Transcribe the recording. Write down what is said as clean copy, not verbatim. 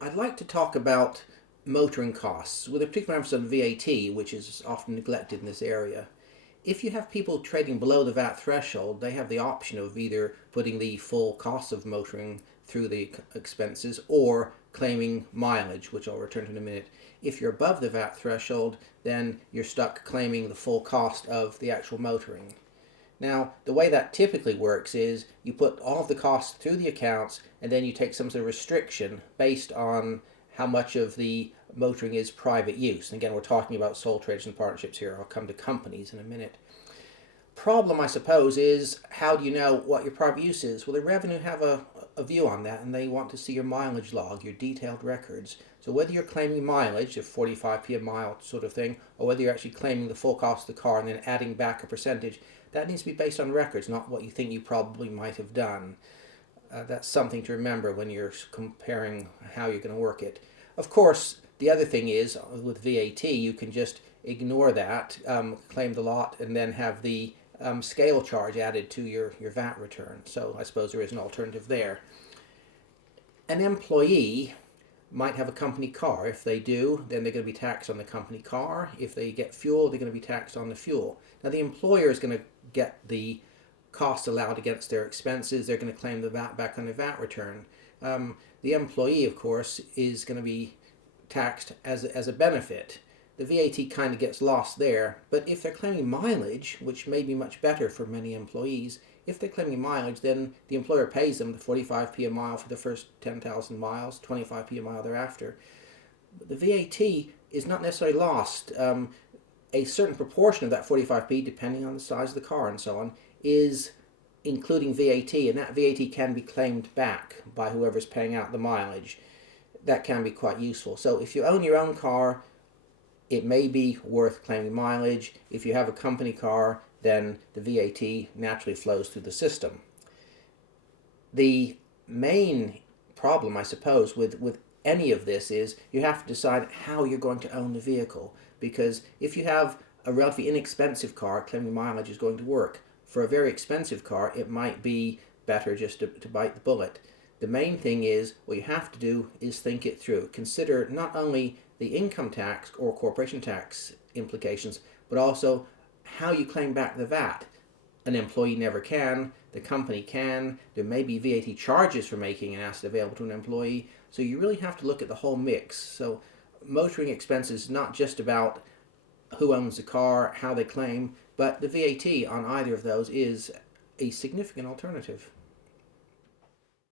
I'd like to talk about motoring costs with a particular emphasis on VAT, which is often neglected in this area. If you have people trading below the VAT threshold, they have the option of either putting the full cost of motoring through the expenses or claiming mileage, which I'll return to in a minute. If you're above the VAT threshold, then you're stuck claiming the full cost of the actual motoring. Now, the way that typically works is you put all of the costs through the accounts and then you take some sort of restriction based on how much of the motoring is private use. And again, we're talking about sole traders and partnerships here. I'll come to companies in a minute. Problem, I suppose, is how do you know what your private use is? Well, the revenue have a view on that, and they want to see your mileage log, your detailed records. So whether you're claiming mileage, a 45p a mile sort of thing, or whether you're actually claiming the full cost of the car and then adding back a percentage, that needs to be based on records, not what you think you probably might have done. That's something to remember when you're comparing how you're going to work it. Of course, the other thing is with VAT, you can just ignore that, claim the lot, and then have the scale charge added to your VAT return. So I suppose there is an alternative there. An employee might have a company car. If they do, then they're going to be taxed on the company car. If they get fuel, they're going to be taxed on the fuel. Now the employer is going to get the costs allowed against their expenses. They're going to claim the VAT back on their VAT return. The employee, of course, is going to be taxed as a benefit. The VAT kind of gets lost there, but if they're claiming mileage, which may be much better for many employees, if they're claiming mileage, then the employer pays them the 45p a mile for the first 10,000 miles, 25p a mile thereafter. But the VAT is not necessarily lost. A certain proportion of that 45p, depending on the size of the car and so on, is including VAT, and that VAT can be claimed back by whoever's paying out the mileage. That can be quite useful. So if you own your own car, it may be worth claiming mileage. If you have a company car, then the VAT naturally flows through the system. The main problem, I suppose, with any of this is you have to decide how you're going to own the vehicle. Because if you have a relatively inexpensive car, claiming mileage is going to work. For a very expensive car, it might be better just to bite the bullet. The main thing is, what you have to do is think it through. Consider not only the income tax or corporation tax implications, but also how you claim back the VAT. An employee never can, the company can, there may be VAT charges for making an asset available to an employee, so you really have to look at the whole mix. So motoring expenses is not just about who owns the car, how they claim, but the VAT on either of those is a significant alternative.